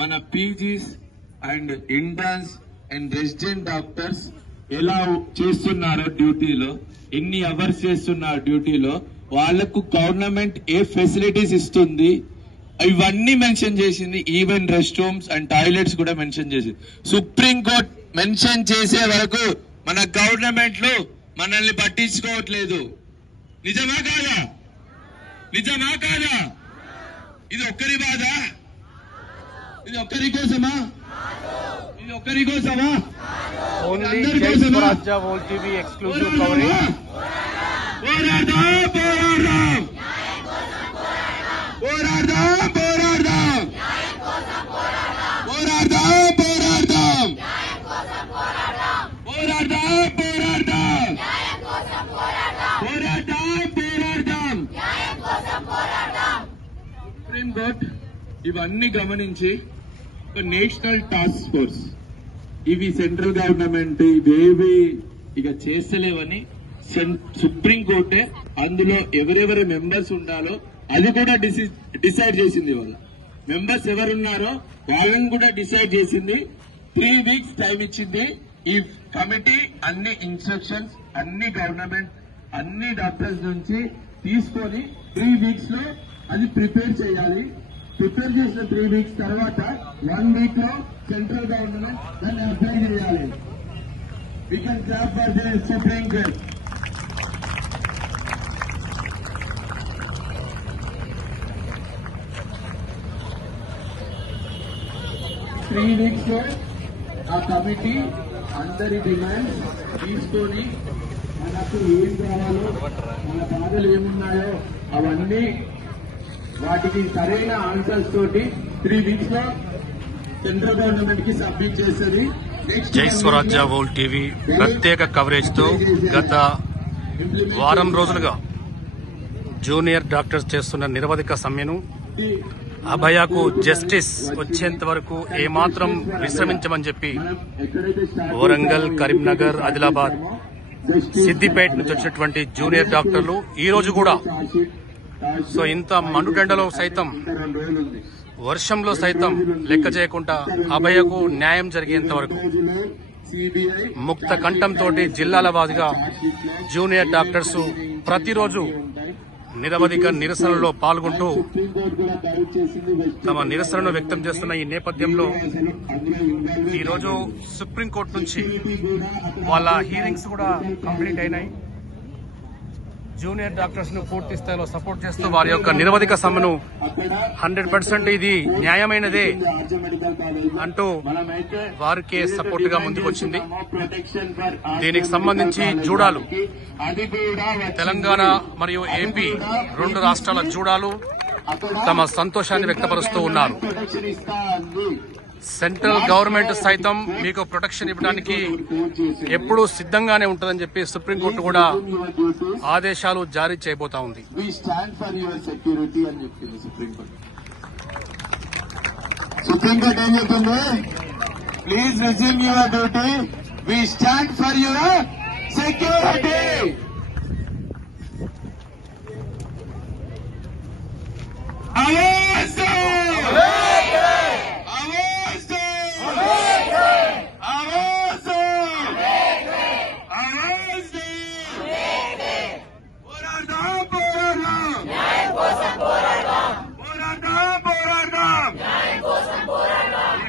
మన PGs and interns and resident doctors ఎలా చేస్తున్నారో డ్యూటీలో, ఎన్ని అవర్స్ చేస్తున్నారు డ్యూటీలో, వాళ్లకు గవర్నమెంట్ ఏ ఫెసిలిటీస్ ఇస్తుంది, ఇవన్నీ మెన్షన్ చేసింది. Even rest rooms and toilets కూడా మెన్షన్ చేసింది. సుప్రీంకోర్టు మెన్షన్ చేసే వరకు మన గవర్నమెంట్ లో మనల్ని పట్టించుకోవట్లేదు. నిజమా కాదా? నిజమా కాదా? ఇది ఒక్కరి బాధ? ఇది ఒక్కరి కోసమా? ఇది ఒక్కరి కోసమా? పోరాడదాం, పోరాడదాం, పోరాడదాం, పోరాడదాం, పోరాడదాం, పోరాడదాం, పోరాడదాం, పోరాడదాం, పోరాడదాం, పోరాడదాం. సుప్రీంకోర్టు ఇవన్నీ గమనించి ఒక నేషనల్ టాస్క్ ఫోర్స్, ఇవి సెంట్రల్ గవర్నమెంట్ ఇవేవి ఇక చేస్తలేవని సుప్రీంకోర్టే అందులో ఎవరెవరి మెంబర్స్ ఉండాలో అది కూడా డిసైడ్ చేసింది. వాళ్ళ మెంబర్స్ ఎవరున్నారో వాళ్ళని కూడా డిసైడ్ చేసింది. 3 weeks టైం ఇచ్చింది. ఈ కమిటీ అన్ని ఇన్స్ట్రక్షన్స్ అన్ని గవర్నమెంట్ అన్ని డాక్టర్స్ నుంచి తీసుకొని 3 weeks లో అది ప్రిపేర్ చేయాలి. ప్రిపేర్ చేసిన 3 weeks తర్వాత 1 week లో సెంట్రల్ గవర్నమెంట్ దాన్ని అప్లై చేయాలి. We can clap for the Supreme Court. Three weeks లో ఆ కమిటీ అందరి డిమాండ్ తీసుకొని మనకు ఏం కావాలో, మన బాధలు ఏమున్నాయో అవన్నీ వాటికి సరైన ఆన్సర్స్ తోటి 3 weeks లో సెంట్రల్ గవర్నమెంట్ కి సబ్మిట్ చేస్తుంది. జై స్వరాజ్య వరల్డ్ టీవీ ప్రత్యేక కవరేజ్ తో గత వారం రోజులుగా జూనియర్ డాక్టర్స్ చేస్తున్న నిరవధిక సమ్మెను, అభయకు జస్టిస్ వచ్చేంత వరకు ఏమాత్రం విశ్రమించమని చెప్పి వరంగల్, కరీంనగర్, ఆదిలాబాద్, సిద్దిపేట నుంచి వచ్చినటువంటి జూనియర్ డాక్టర్లు ఈ రోజు కూడా సో ఇంత మండుటెండలో సైతం, వర్షంలో సైతం లెక్క చేయకుండా అభయకు న్యాయం జరిగేంత వరకు ముక్త కంఠంతో జిల్లాల వారీగా జూనియర్ డాక్టర్స్ ప్రతిరోజు నిరవధిక నిరసనలో పాల్గొంటూ తమ నిరసనను వ్యక్తం చేస్తున్న ఈ నేపథ్యంలో ఈరోజు సుప్రీంకోర్టు నుంచి వాళ్ళ హీరింగ్స్ కూడా కంప్లీట్ అయినాయి. జూనియర్ డాక్టర్స్ ను పూర్తి స్థాయిలో సపోర్ట్ చేస్తూ వారి యొక్క నిరవధిక సమ్మెను 100% ఇది న్యాయమైనదే అంటూ వారికే సపోర్ట్ గా ముందుకొచ్చింది. దీనికి సంబంధించి జూడాలు, తెలంగాణ మరియు ఏపీ 2 రాష్ట్రాల జూడాలు తమ సంతోషాన్ని వ్యక్తపరుస్తూ ఉన్నారు. సెంట్రల్ గవర్నమెంట్ సైతం మీకు ప్రొటెక్షన్ ఇవ్వడానికి ఎప్పుడూ సిద్ధంగానే ఉంటుందని చెప్పి సుప్రీంకోర్టు కూడా ఆదేశాలు జారీ చేయబోతా ఉంది. సుప్రీంకోర్టు ఏం చెప్తుంది? Please resume your duty. We stand for your security.